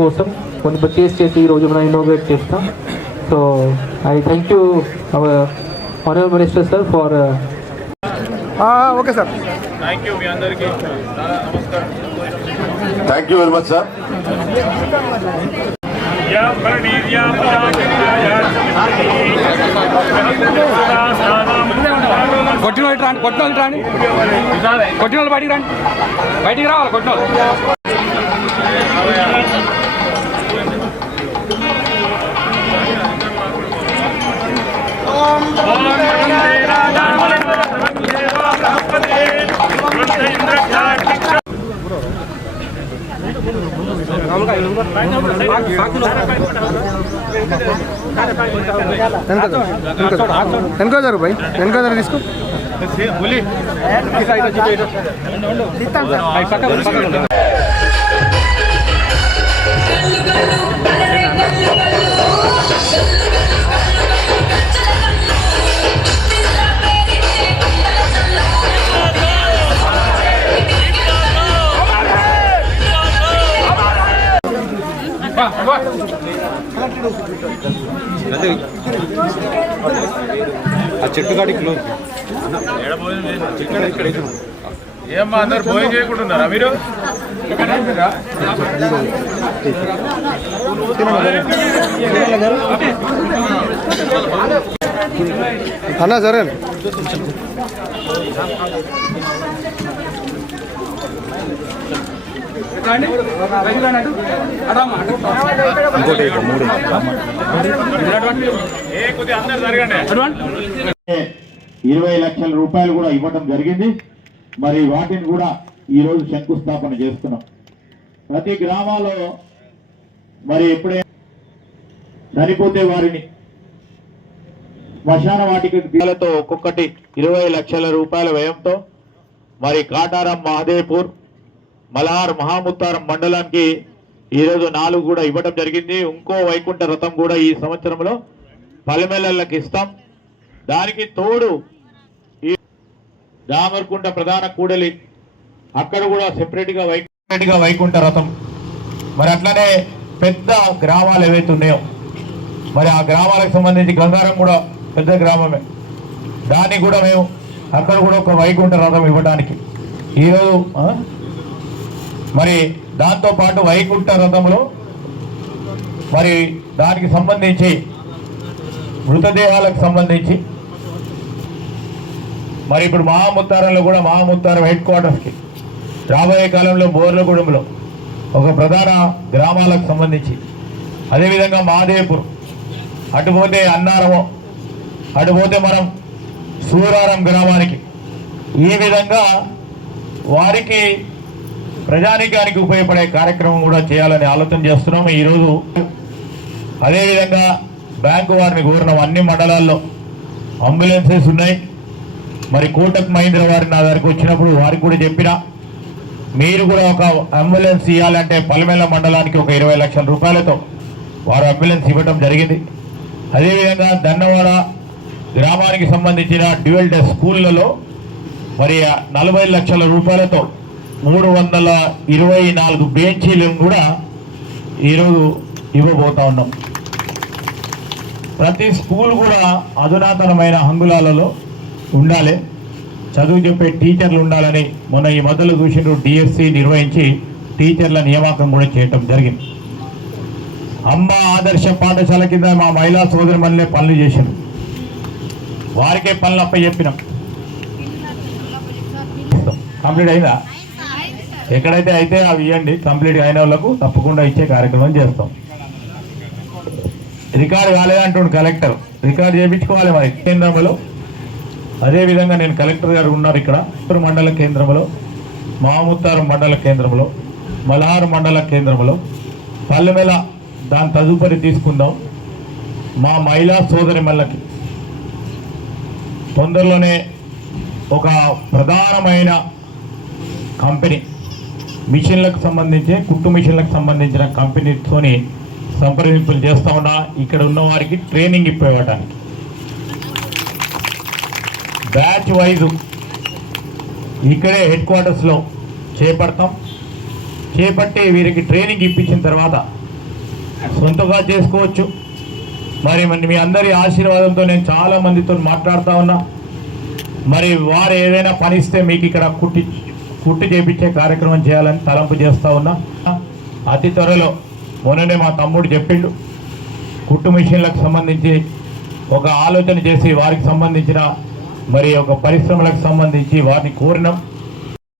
కోసం కొన్ని పర్చేస్ చేసి ఈ రోజు మనం ఇన్నోగ్రేట్ చేస్తాం. So I thank you our honourable minister sir for okay sir. Thank you మీ అందరికీ. చాలా నమస్కారం. Thank you very much sir కొట్టిన వాళ్ళు రాండి కొట్టిన వాళ్ళు రాండి. కొట్టిన వాళ్ళు బయటికి రండి. బయటికి రావాలి కొట్టిన వెనక జరు భయ్ వెనక జరు తీసుకో ఆ చెట్టు కాడికి క్లోజ్ ఏమ్మా అందరు భోజనం చేయకుంటున్నారా మీరు? అన్నా సరే. రండి ఇరవై లక్షల రూపాయలు కూడా ఇవ్వడం జరిగింది. మరి వాటిని కూడా ఈ రోజు శంకుస్థాపన చేస్తున్నాం. ప్రతి గ్రామాల్లో మరి ఎప్పుడైనా చనిపోతే వారిని శ్మశాన వాటికలతో ఒక్కొక్కటి ఇరవై లక్షల రూపాయల వ్యయంతో మరి కాటారం మహదేవ్పూర్ మలహార్ మహాముత్తారం మండలానికి ఈరోజు నాలుగు కూడా ఇవ్వడం జరిగింది. ఇంకో వైకుంఠ రథం కూడా ఈ సంవత్సరంలో పల్లెమెల్లకి ఇస్తాం. దానికి తోడు ఈ దామర్కుంట ప్రధాన కూడలి అక్కడ కూడా సెపరేట్గా వైకుంఠగా వైకుంఠ రథం. మరి అట్లనే పెద్ద గ్రామాలు ఏవైతే ఉన్నాయో మరి ఆ గ్రామాలకు సంబంధించి గంగారం కూడా పెద్ద గ్రామమే. దాన్ని కూడా మేము అక్కడ కూడా ఒక వైకుంఠ రథం ఇవ్వడానికి. ఈరోజు మరి దాంతో పాటు వైకుంఠ రథములు మరి దానికి సంబంధించి మృతదేహాలకు సంబంధించి మరి ఇప్పుడు మహాముత్తారంలో కూడా మహాముత్తారం హెడ్ క్వార్టర్స్కి రాబోయే కాలంలో బోర్లగూడెంలో ఒక ప్రధాన గ్రామాలకు సంబంధించి అదేవిధంగా మాదేపూర్ అటుపోతే అన్నారము అటుపోతే మనం సూరారం గ్రామానికి ఈ విధంగా వారికి ప్రజానీకానికి ఉపయోగపడే కార్యక్రమం కూడా చేయాలని ఆలోచన చేస్తున్నాము ఈరోజు అదేవిధంగా బ్యాంకు వారిని కోరినాం. అన్ని మండలాల్లో అంబులెన్సెస్ ఉన్నాయి. మరి కోటక్ మహేంద్ర వారి నా దగ్గరికి వచ్చినప్పుడు వారికి కూడా చెప్పిన మీరు కూడా ఒక అంబులెన్స్ ఇవ్వాలంటే పలమేల మండలానికి ఒక ఇరవై లక్షల రూపాయలతో వారు అంబులెన్స్ ఇవ్వడం జరిగింది. అదేవిధంగా దన్నవాడ గ్రామానికి సంబంధించిన డ్యూయల్ డెస్ స్కూళ్ళలో మరి నలభై లక్షల రూపాయలతో మూడు వందల ఇరవై నాలుగు బెంచీలను కూడా ఈరోజు ఇవ్వబోతా ఉన్నాం. ప్రతి స్కూల్ కూడా అధునాతనమైన హంగులాలలో ఉండాలి. చదువు చెప్పే టీచర్లు ఉండాలని మొన్న ఈ మధ్యలో చూసిన డిఎస్సి నిర్వహించి టీచర్ల నియామకం కూడా చేయటం జరిగింది. అమ్మ ఆదర్శ పాఠశాల కింద మా మహిళా సోదరి మళ్ళీ పనులు చేశారు వారికే పనులు అప్ప చెప్పినాం కంప్లీట్ అయిందా? ఎక్కడైతే అయితే అవి ఇవ్వండి కంప్లీట్ అయిన వాళ్ళకు తప్పకుండా ఇచ్చే కార్యక్రమం చేస్తాం. Record కాలేదంటుండు collector. రికార్డు చేయించుకోవాలి మరి కేంద్రంలో. అదేవిధంగా నేను కలెక్టర్ గారు ఉన్నారు ఇక్కడ. ఉత్తర మండల కేంద్రంలో మాముత్తారు మండల కేంద్రంలో మలహారు మండల కేంద్రంలో. పల్లెమెల దాని తదుపరి తీసుకుందాం. మా మహిళా సోదరి మల్లకి. తొందరలోనే ఒక ప్రధానమైన కంపెనీ. మిషన్లకు సంబంధించి కుట్టు మిషన్లకు సంబంధించిన కంపెనీతోని సంప్రదింపులు చేస్తా ఉన్నా. ఇక్కడ ఉన్న వారికి ట్రైనింగ్ ఇప్పివ్వడానికి బ్యాచ్ వైజ్ ఇక్కడే హెడ్ క్వార్టర్స్లో చేపడతాం. చేపట్టి వీరికి ట్రైనింగ్ ఇప్పించిన తర్వాత సొంతగా చేసుకోవచ్చు. మరి మరి మీ అందరి ఆశీర్వాదంతో నేను చాలా మందితో మాట్లాడుతూ ఉన్నా. మరి వారు ఏదైనా పనిస్తే మీకు ఇక్కడ కుట్టి పుట్టు చేపించే కార్యక్రమం చేయాలని తలంపు చేస్తూ ఉన్నా. అతి త్వరలో మొన్ననే మా తమ్ముడు చెప్పిండు. కుట్టు మిషన్లకు సంబంధించి ఒక ఆలోచన చేసి వారికి సంబంధించిన మరి ఒక పరిశ్రమలకు సంబంధించి వారిని కోరినాం.